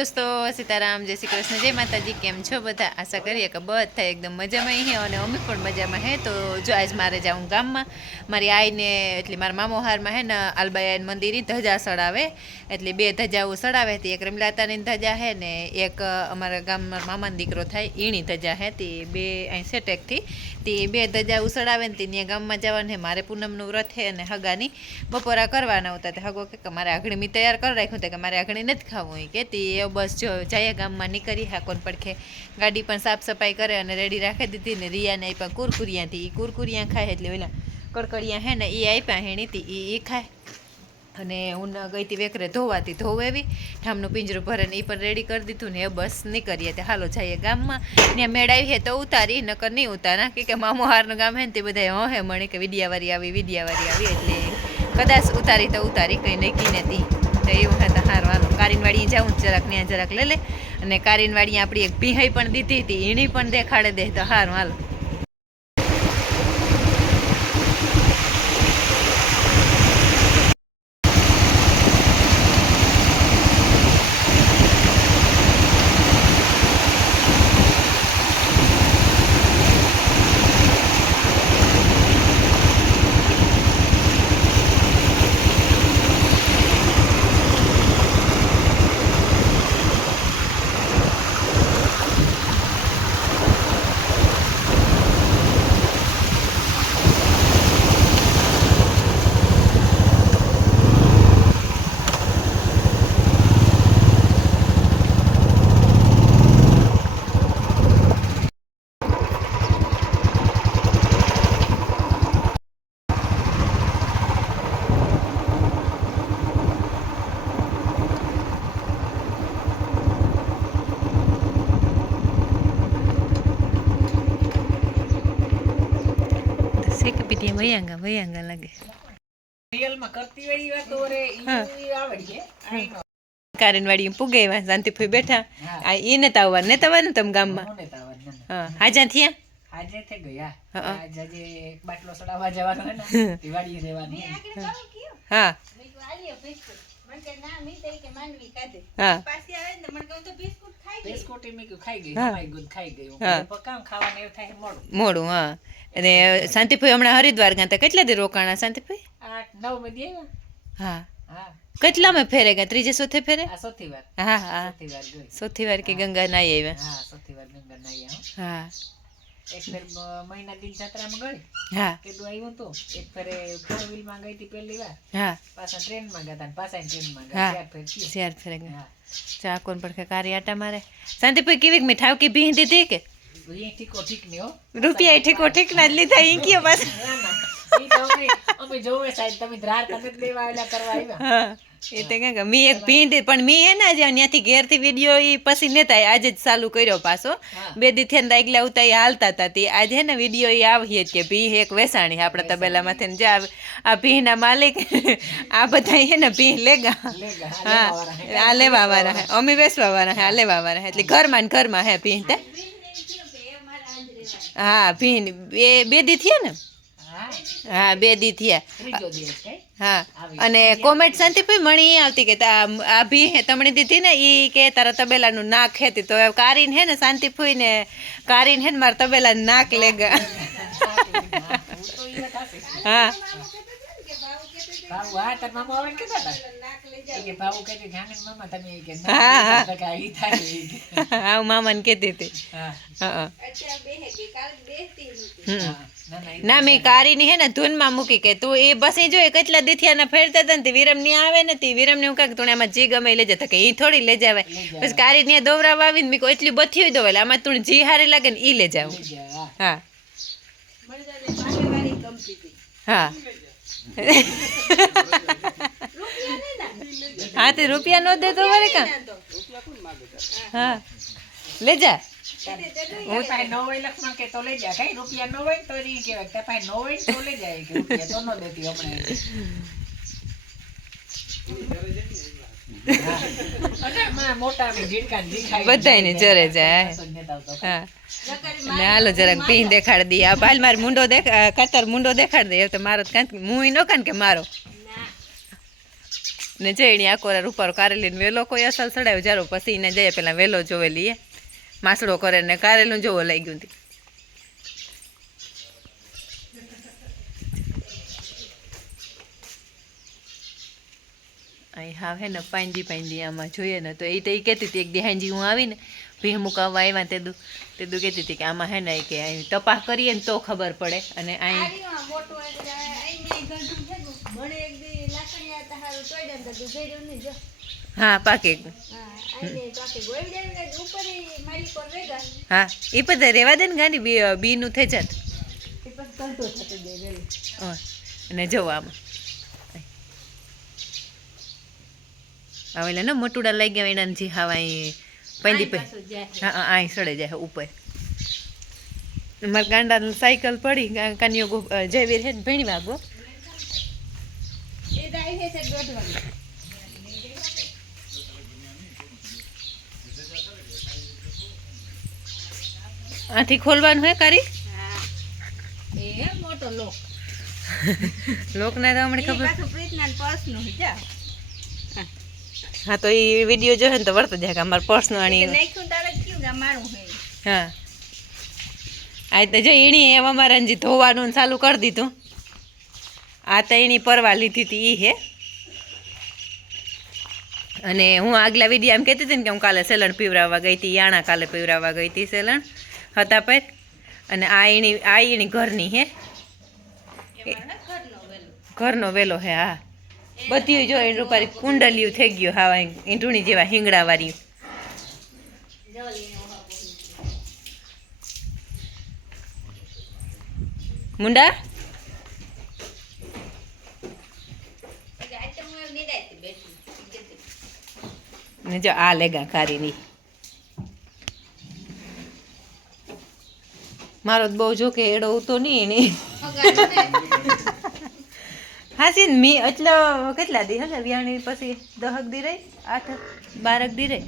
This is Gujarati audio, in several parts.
દોસ્તો, સીતારામ, જય શ્રી કૃષ્ણ, જય માતાજી, કેમ છો બધા? આશા કરીએ કે બધા એકદમ મજામાં અહીં અને અમે પણ મજામાં હે. તો જો આજ મારે જાઉં ગામમાં, મારી આઈને, એટલે મારા મામો હારમાં હે ને આલબાઈ મંદિરની ધજા સડાવે એટલે બે ધજાઓ સડાવે હતી, એક રમલાતાની ધજા હે ને, એક અમારા ગામમાં મામાનો દીકરો થાય એની ધજા હે. તે બે અહીં સેટેકથી તે બે ધજાઓ સડાવે ને ત્યાં ગામમાં જવાનું હે. મારે પૂનમનું વ્રત હે અને હગાની બપોરા કરવાના હતા. હગો કે મારે મેં તૈયાર કરી રાખ્યું હતું કે મારે આઘણી નથી ખાવું. કે તે બસ જો જાયા ગામમાં નીકળી હાકોન પડખે. ગાડી પણ સાફ સફાઈ કરે અને રેડી રાખી દીધી ને રિયાને આપ્યા કુરકુરિયાથી એ કુરકુરિયા ખાય એટલે ઓલા કડકડિયા હે ને એ આપ્યા હેણીથી એ એ ખાય. અને હું ગઈ હતી વેકરે ધોવાતી, ધોવેવી, ઠામનું પિંજરું ભરે ને એ પણ રેડી કરી દીધું ને એ બસ નીકળીએ તે હાલો જઈએ ગામમાં. ત્યાં હે તો ઉતારી, નકર નહીં ઉતારા. કે કે મામો હારનું ગામ હે ને તે બધા હે મણે કે વિડિયાવારી આવી વિડિયાવારી આવી. એટલે કદાચ ઉતારી તો ઉતારી, કંઈ નક્કી નથી. તો એવું હે તો હારવાનું કારીનવાડી જાઉં, જરાક ત્યાં જરાક લે લે. અને કારીનવાડી આપણી એક ભીહાઈ પણ દીધી હતી એની પણ દેખાડે દે, તો હારું, હાલો. શેક પીટી વૈયાંગા વૈયાંગા લાગે રિયલમાં કરતી વાળી વાતો રે હા. ઈ આવડી હે આ કારીનવાડી પુગાવ્યા શાંતિભાઈ બેઠા હા. આ એ નતા આવવા નતા આવવાનું તમે ગામમાં મને તાવર નને. હા હાજા થયા આજે થઈ ગયા હા. આજે જે એક બાટલો સડાવવા જવાનો હે ને દિવાળી રહેવાની હા હા બિસ્કુટ ઈ મેં કીધું ખાઈ ગઈ હા. ખાઈ ગયું ખાઈ ગયું હા. પણ કામ ખાવાનું એવું થાય મોડું. મોડું હા. અને શાંતિભાઈ હમણાં હરિદ્વાર ગયા હતા. કેટલા દી રોકાણા શાંતિભાઈ? આઠ નવ હા. હા. કેટલામાં ફેરે ગયા? ત્રીજે ચોથે ફેરે? આ વાર હા હા. ચોથી વાર કે ગંગા નાઈ આવ્યા. હા ચોથી વાર ગંગા નાઈ આવ્યા હા. એક ફેર મહિના દિન જાત્રામાં ગઈ. હા. પેલું આવ્યું હતું. એક ફેરે ફોર વ્હીલમાં ગઈ હતી પહેલી વાર. હા. પાછા ટ્રેનમાં ગયા હતા પાછા ટ્રેનમાં. ગયા. ચાર ફેર ચાર ફેરે ગયા. હા. ચા કોણ પડખે કારી આટા મારે? શાંતિભાઈ કેવી મીઠાવ કે ભીં દીધી કે? ઠીકો ઠીક નહીં હો. રૂપિયા ઠીકો ઠીક ના લીધા ઈ કયો બસ તો અમે જોવે સાહેબ તમે ધ્રાર તમે લેવા આવેલા કરવા આવ્યા. એ તો કે મેં એક ભીંડ પણ મી એના જ અહીંયાથી ત્યાંથી ઘેરથી વીડિયો એ પછી નેતા આજે જ ચાલુ કર્યો પાછો બે દી થયા દાખલા ઉતા હાલતા હતા તે આજે હે ને વીડિયો એ આવી જ કે ભી એક વેસાણી આપણા તબેલામાંથી ને જે આ- આ ભીના માલિક આ બધા હે ને ભી લેગા હા. આ લેવા વાળા હે અમે વેસવા વાળા હે આ લેવા વાળા હે એટલે ઘરમાં ને ઘરમાં હે ભીં હા ભીંડ બે બે દી થયા ને હા બે દી થયા. હા અને કોમેન્ટ શાંતિભાઈ મણી આવતી કે આ ભી હે તમણી દીધી ને ઈ કે તારા તબેલાનું નાક હેતી. તો કારીન હે ને શાંતિભાઈ ને કારીન હે ને મારા તબેલાનું નાક લેગા. હા. ભાવ તાર મામા આવે ને હતા કે ભાવ કહેતી ધ્યાન મામા તમે કે ના, હા, હા. તો કે આ ઈ થાય હા હું મામાને કહેતી હતી. હા. ના ના ના મેં કારીની હે ને ધૂનમાં મૂકી કે તું એ બસ એ જો એ કેટલા દીથિયાના ફેરતા હતા ને તે વિરમની આવે ને તે વિરમ ને હું કાંઈક તું આમાં જી ગમે લઈ જતા કે એ થોડી લઈ જવાય પછી કારી ત્યાં દોવરાવા આવીને મેં કોઈ એટલી બથી દો એટલે આમાં તું જી હારી લાગે ને એ લઈ જાવ હા. હા. હા હા તે રૂપિયા નો દે તો વળે કા? હા. લે જા. તારી પાસે હોય લખમાં કે તો લઈ જા. કઈ રૂપિયા ન હોય તો કહેવાય તારી પાસે ન હોય તો લઈ જાય કે તો દેતી હમણાં હા. અને માં મોટા ને ઝીણકા ને ઝીખાઈ બધાયને જરે જાય. હા. ને હાલો જરાક પીન દેખાડ દઈએ. આ ભાલ મારે મુંડો દેખા કતર મુંડો દેખાડ દે તો મારો હું નો કાન કે મારો. ને. જઈ આખો ઉપર કારેલી વેલો કોઈ અસલ ચડાવ્યો જારો પછી એને જઈએ પેલા વેલો જોવે લઈએ. માસડો કરે ને કારેલું જોવો લઈ ગયું અહીં હા હે ને પાંજી પાંજી આમાં જોઈએ ને તો એ તો એ કહેતી હતી એક દી હાંજી હું આવીને ભીહ મુકાવવા આવ્યા તે દુ તે દુ કહેતી હતી કે આમાં હે ને કે અહીં તપાસ કરીએ ને તો ખબર પડે. અને અહીં ને. હા પાકે હા, ને એ બધા રેવા દે ને ગાંડી બી બીનું થઈ જાત. અને જવા આમાં. હવે ને મોટુડા લઈ ગયા એના જી હા અહીં પૈંદી પે હા હા અહીં સડે જાય ઉપર મારા ગાંડા સાયકલ પડી કાનિયો જયવીર હે ને ભણી વાગો. આથી ખોલવાનું હે કારી લોક. ના તો હમણાં ખબર પ્રીતના ને પર્સનું જા. હા તો એ વીડિયો જોશે ને તો વર્ત જાય કે અમારે પર્સનલ હે. આ તો જો એણી એમ અમારા જે ધોવાનું ચાલુ કરી દીધું. આ તો એની પરવા લીધી હતી એ હે. અને હું આગલા વીડિયો એમ કહેતી હતી ને કે હું કાલે સેલણ પીવરાવવા ગઈ હતી યાણા કાલે પીવરાવવા ગઈ હતી સેલણ હતા પર અને આ એની આ એની ઘરની હે. ઘરનો વેલો હે હા. બધી જો એનું રૂપારી કુંડલિયું થઈ ગયું હા ઈંટુણી જેવા જો ઊભા બોલી. મુંડા? ને જો આ લેગા કારીની. મારો બહુ જોકે એડો ઉતો નહીં એને. "પગાર મને હાસી ને મી, એટલો કેટલા દી હશે વ્યાણી પછી દહક દી રહી? આઠ, બારક દી રહી?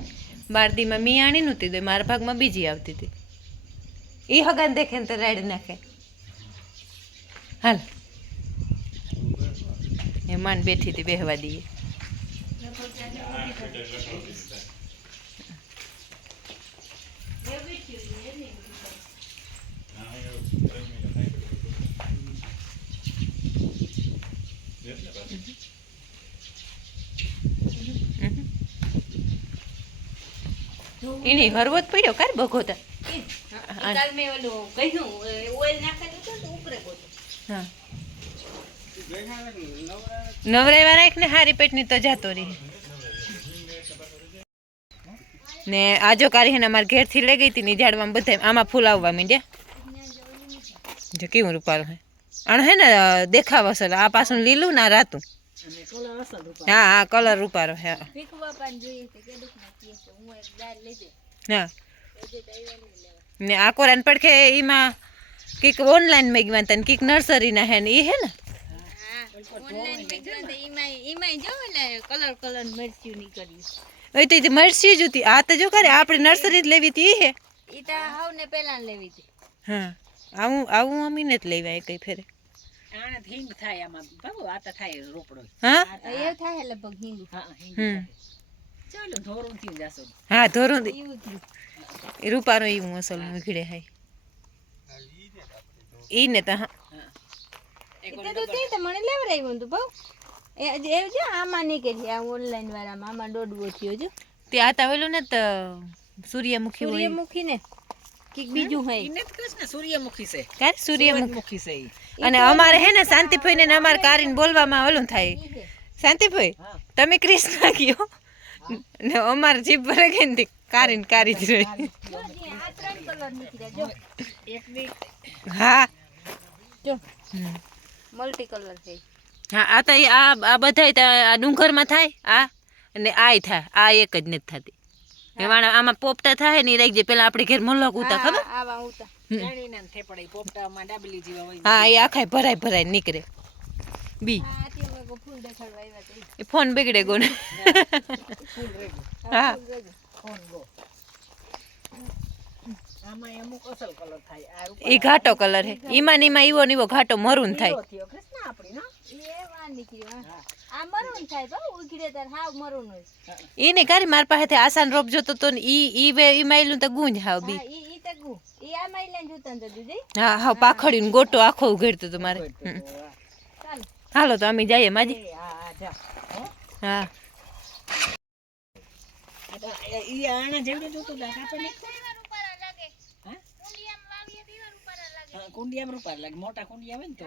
બાર દીમાં મી આણી નહોતી દે મારા ભાગમાં બીજી આવતી હતી. એ હગાન દેખે ને તો રેડ નાખે. હાલ. એ માન બેઠી હતી, બેહવા દઈએ. એની હરવત પડ્યો કાર બગોતા. નવરાવા રાખ ને હારી પેટની તો જાતો રહી. ને આજો કારી હેને અમારા ઘેરથી લઈ ગઈ હતી ને ઝાડમાં બધા આમાં ફૂલ આવવા માંડ્યા. જો કેવું રૂપારું હે. અને હે ને દેખાવ અસલ આ પાછું લીલું ના રાતું. હા હા કલર ઉપાડો હા. ભીખુ બાપાને જોઈએ છે કે દુઃખ ના કહે છે, હું. ને આ કોરાન પડખે એમાં કીક ઓનલાઈન મેગવાન તને કીક નર્સરીના હે ને એ હે ને મરસી જ હતી આ તો જો કરે આપણે નર્સરી જ લેવી હતી હે ઈ તો પહેલા લેવી હતી. હા આવું આવું અમીને જ લેવાય કઈ ફેરે આને હિંગ થાય આમાં. બાબુ આ તો થાય રોપડો. હા? એ થાય લગભગ હિંગુ. હા હિંગ ચાલો ધોરું થી જાશું હા ધોરણ એ રૂપારો એવું અસલ ઉઘડે હાય. ઈ ને તો હા. એ તો તે મને લેવડાવ્યું હતું બહુ. એ જે- એ જો આમાં નીકળી આ ઓનલાઈન વાળામાં આમાં દોડવો થયો જો. તે આતા ઓલું ને તો સૂર્યમુખી સૂર્યમુખી ને કંઈક બીજું હોય એને કૃષ્ણ સૂર્યમુખી છે. કાર સૂર્યમુખી? છે અને અમારે હે ને શાંતિભાઈ ને અમારે કારીને બોલવામાં ઓલું થાય. શાંતિભાઈ તમે કૃષ્ણ કયો? ને અમારે જીભ ભરે ગઈ ને કારીને કારી જ રહી. હા. જો. મલ્ટી કલર છે. હા આ તો આ આ બધાય આ ડુંગરમાં થાય આ અને આય થાય આ એક જ નથી થતી. એવાના આમાં પોપટા થાય ને રાખજે. પેલા આપણે ઘેર મલ્લો ઉતા ખબર? આવા ઉતા. જાણીને થેપડે પોપટામાં ડાબલી જેવા હોય. હા એ આખાય ભરાય ભરાય નીકળે. બી. ફોન બગડે ગો ને હા એ ફોન ગો આમાં અમુક અસલ કલર થાય. આ ઈ ઘાટો કલર હે. ઈમાં ને ઈમાં ઈવો ને ઈવો ઘાટો મરૂન થાય. રૂપિયો થયો કૃષ્ણ આપણી નો એ વાર નીકળ્યું હા. આ મરૂન થાય બહુ ઉઘડે તાર હાવ મરૂન હોય. ઈ ને કારી માર પાસેથી આસાન રોપ જોતો તો ને ઈ ઈ બે ઈ માયલું તો ગુંજ હાવ બી. હા ઈ ઈ તો ગુ. ઈ આ માઈલાને જોતા તો દીદી. હા હા પાખડ્યું ગોટો આખો ઉઘેડતો તો મારે. હાલો તો અમે જઈએ માજી. હા હા જા. હા. ઈ જેવડું જોતું આપણને કુંડિયામાં રૂપાર લાગે. મોટા કુંડિયા આવે ને તો.